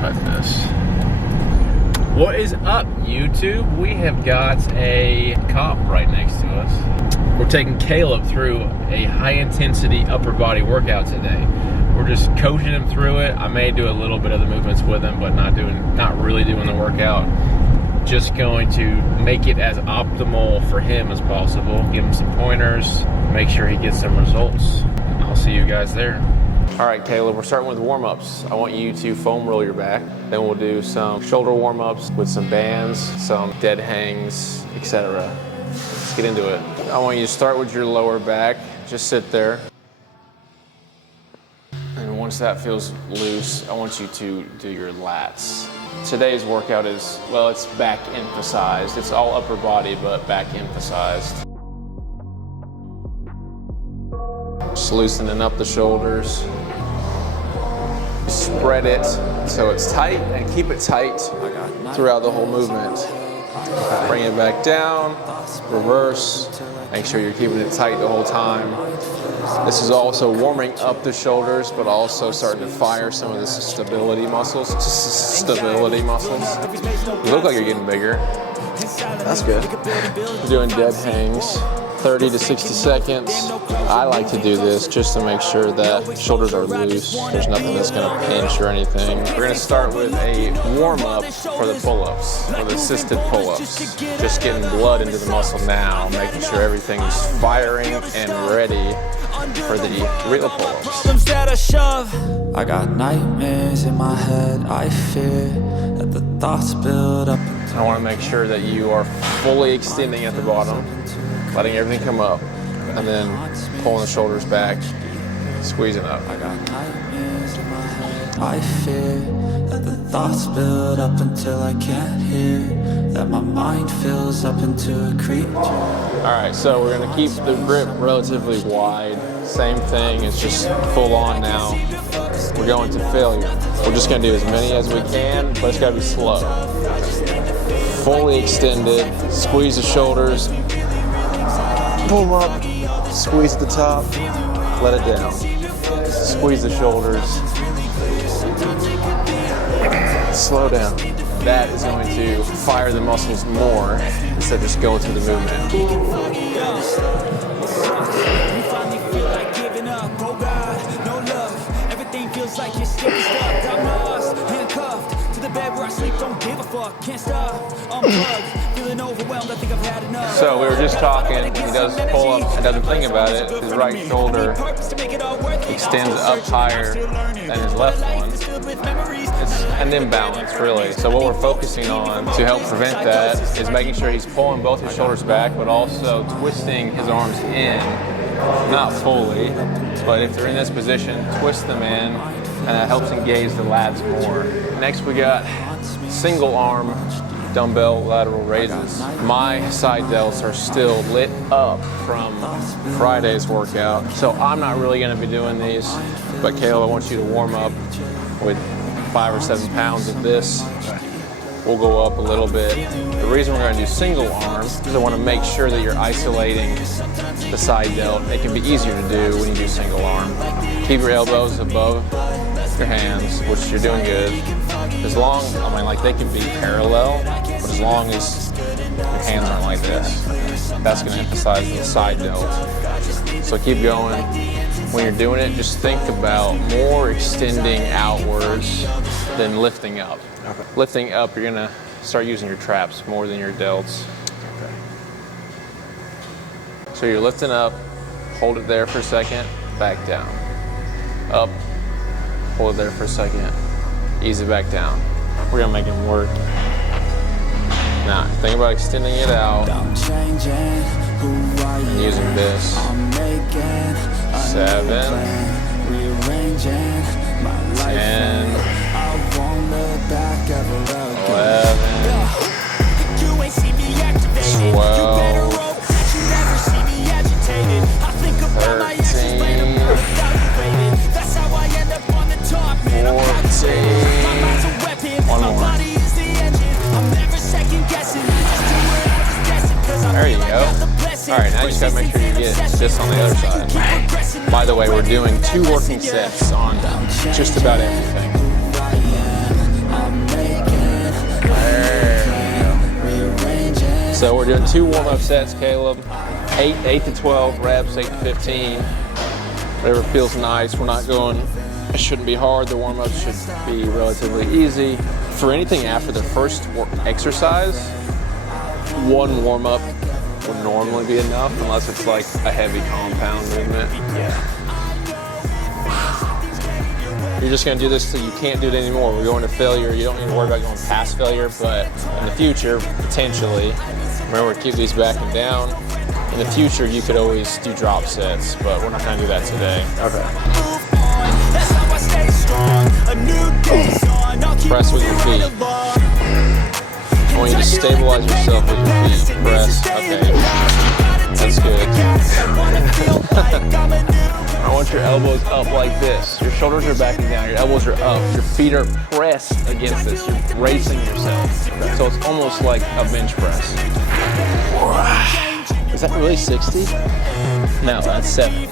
cut this. What is up, YouTube? We have got a cop right next to us. We're taking Caleb through a high-intensity upper body workout today. We're just coaching him through it. I may do a little bit of the movements with him, but not really doing the workout. Just going to make it as optimal for him as possible. Give him some pointers, make sure he gets some results. I'll see you guys there. All right, Caleb, we're starting with warm-ups. I want you to foam roll your back. Then we'll do some shoulder warm-ups with some bands, some dead hangs, etc. Let's get into it. I want you to start with your lower back. Just sit there. And once that feels loose, I want you to do your lats. Today's workout is, well, it's back emphasized. It's all upper body, but back emphasized. Just loosening up the shoulders. Spread it so it's tight and keep it tight throughout the whole movement. Bring it back down, reverse. Make sure you're keeping it tight the whole time. This is also warming up the shoulders, but also starting to fire some of the stability muscles. You look like you're getting bigger. That's good. We're doing dead hangs. 30 to 60 seconds. I like to do this just to make sure that shoulders are loose. There's nothing that's gonna pinch or anything. We're gonna start with a warm-up for the pull-ups, for the assisted pull-ups. Just getting blood into the muscle now, making sure everything's firing and ready for the real pull-ups. I got nightmares in my head. I fear that the thoughts build up. I wanna make sure that you are fully extending at the bottom, letting everything come up, and then pulling the shoulders back, squeezing up. I got nightmares in my head. I fear that the thoughts build up until I can't hear, that my mind fills up into a creature. All right, so we're gonna keep the grip relatively wide. Same thing, it's just full on now. We're going to failure. We're just gonna do as many as we can, but it's gotta be slow. Fully extended, squeeze the shoulders, pull them up, squeeze at the top, let it down. Squeeze the shoulders. Slow down. That is going to fire the muscles more instead of just going through the movement. So we were just talking, he does pull up and doesn't think about it. His right shoulder extends up higher than his left one. It's an imbalance, really. So what we're focusing on to help prevent that is making sure he's pulling both his shoulders back, but also twisting his arms in, not fully, but if they're in this position, twist them in, and that helps engage the lats more. Next we got single arm dumbbell lateral raises. My side delts are still lit up from Friday's workout, so I'm not really gonna be doing these, but Caleb, I want you to warm up with 5 or 7 pounds of this. We'll go up a little bit. The reason we're gonna do single arm is I wanna make sure that you're isolating the side delt. It can be easier to do when you do single arm. Keep your elbows above your hands, which you're doing good. As long, I mean, like they can be parallel, but as long as your hands aren't like this, that's gonna emphasize the side delt. So keep going. When you're doing it, just think about more extending outwards than lifting up. Okay. Lifting up, you're gonna start using your traps more than your delts. Okay. So you're lifting up, hold it there for a second, back down. Up, hold it there for a second, ease it back down. We're gonna make it work. Now, think about extending it out. Using this. 7, 10, 11, 12, 13, 14. One more. There you go. All right, now you just gotta make sure you get this on the other side. By the way, we're doing 2 working sets on just about everything. So we're doing 2 warm-up sets, Caleb. 8 to 12 reps, 8 to 15. Whatever feels nice. We're not going, it shouldn't be hard. The warm-ups should be relatively easy. For anything after the first exercise, 1 warm-up would normally be enough, unless it's like a heavy compound movement. Yeah. You're just gonna do this till you can't do it anymore. We're going to failure. You don't need to worry about going past failure, but in the future, potentially, remember to keep these back and down. In the future, you could always do drop sets, but we're not gonna do that today. Okay. Press with your feet. I want you to stabilize yourself with your feet. Press, okay. That's good. I want your elbows up like this. Your shoulders are backing down, your elbows are up. Your feet are pressed against this. You're bracing yourself. So it's almost like a bench press. Is that really 60? No, that's 70.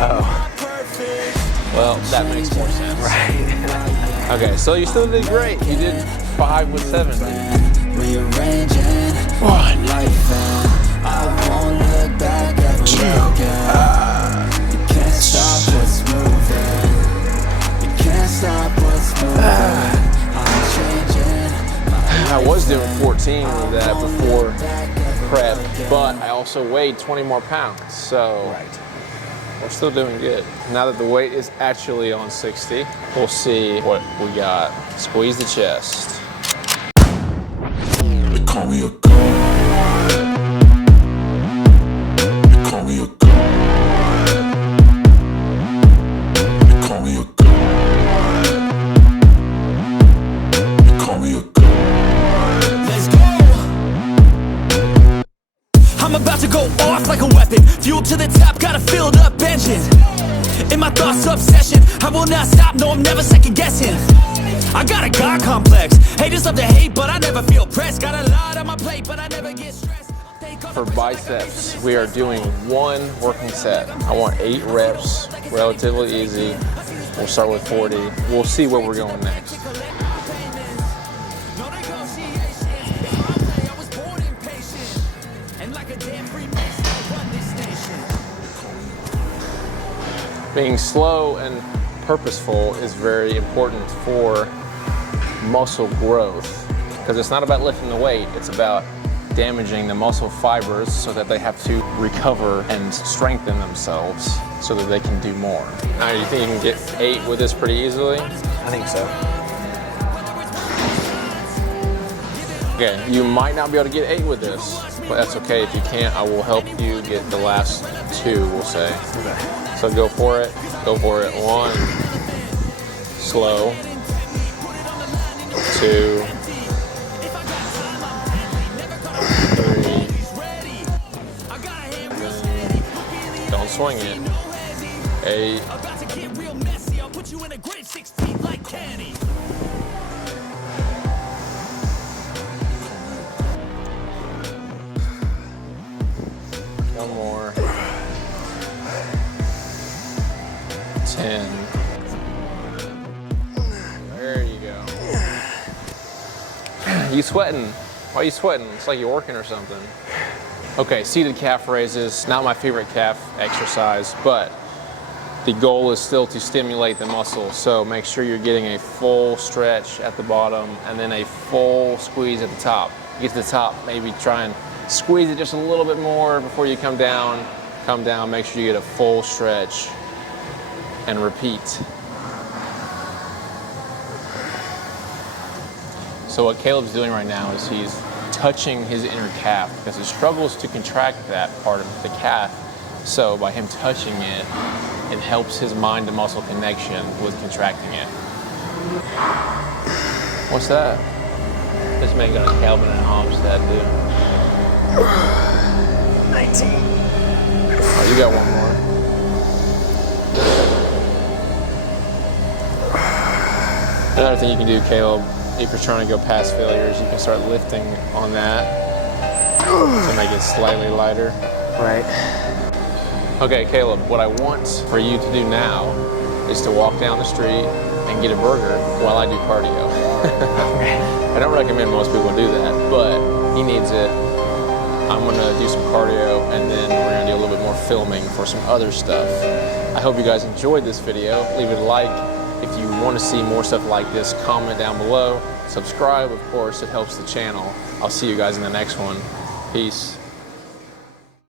Oh. Well, that makes more sense. Right. Okay, so you still did great. You did 5 with 7. Rearranging 1, life and I won't look back ever 2. You can't stop what's moving. You can't stop what's moving. I'm changing. I was doing 14 with that before prep, but I also weighed 20 more pounds, so we're still doing good. Now that the weight is actually on 60, we'll see what we got. Squeeze the chest. They call me a god. They call me a god. They call me a god. They call me a god. Let's go. I'm about to go off like a weapon. Fuel to the top, got a filled up engine. In my thoughts, obsession. I will not stop, no, I'm never second guessing. I got a God complex. Haters love to hate, but I never feel pressed. Got a lot on my plate, but I never get stressed. For biceps, we are doing 1 working set. I want 8 reps, relatively easy. We'll start with 40. We'll see where we're going next. Being slow and purposeful is very important for muscle growth, because it's not about lifting the weight, it's about damaging the muscle fibers so that they have to recover and strengthen themselves so that they can do more. Now, do you think you can get 8 with this pretty easily? I think so. Okay, you might not be able to get 8 with this, but that's okay. If you can't, I will help you get the last 2, we'll say. Okay. So go for it. Go for it. 1, slow. 2, 3. Don't swing it. 8. One more. 10. There you go. You sweating? Why are you sweating? It's like you're working or something. Okay, seated calf raises. Not my favorite calf exercise, but the goal is still to stimulate the muscle. So make sure you're getting a full stretch at the bottom and then a full squeeze at the top. Get to the top, maybe try and squeeze it just a little bit more before you come down. Come down, make sure you get a full stretch and repeat. So what Caleb's doing right now is he's touching his inner calf because he struggles to contract that part of the calf. So by him touching it, it helps his mind to muscle connection with contracting it. What's that? This man got a Calvin and Hobbes tattoo. 19. Oh, you got one more. Another thing you can do, Caleb, if you're trying to go past failures, you can start lifting on that to make it slightly lighter. Right. Okay, Caleb, what I want for you to do now is to walk down the street and get a burger while I do cardio. I don't recommend most people do that, but he needs it. I'm gonna do some cardio, and then we're gonna do a little bit more filming for some other stuff. I hope you guys enjoyed this video. Leave it a like. If you want to see more stuff like this, comment down below. Subscribe, of course, it helps the channel. I'll see you guys in the next one. Peace.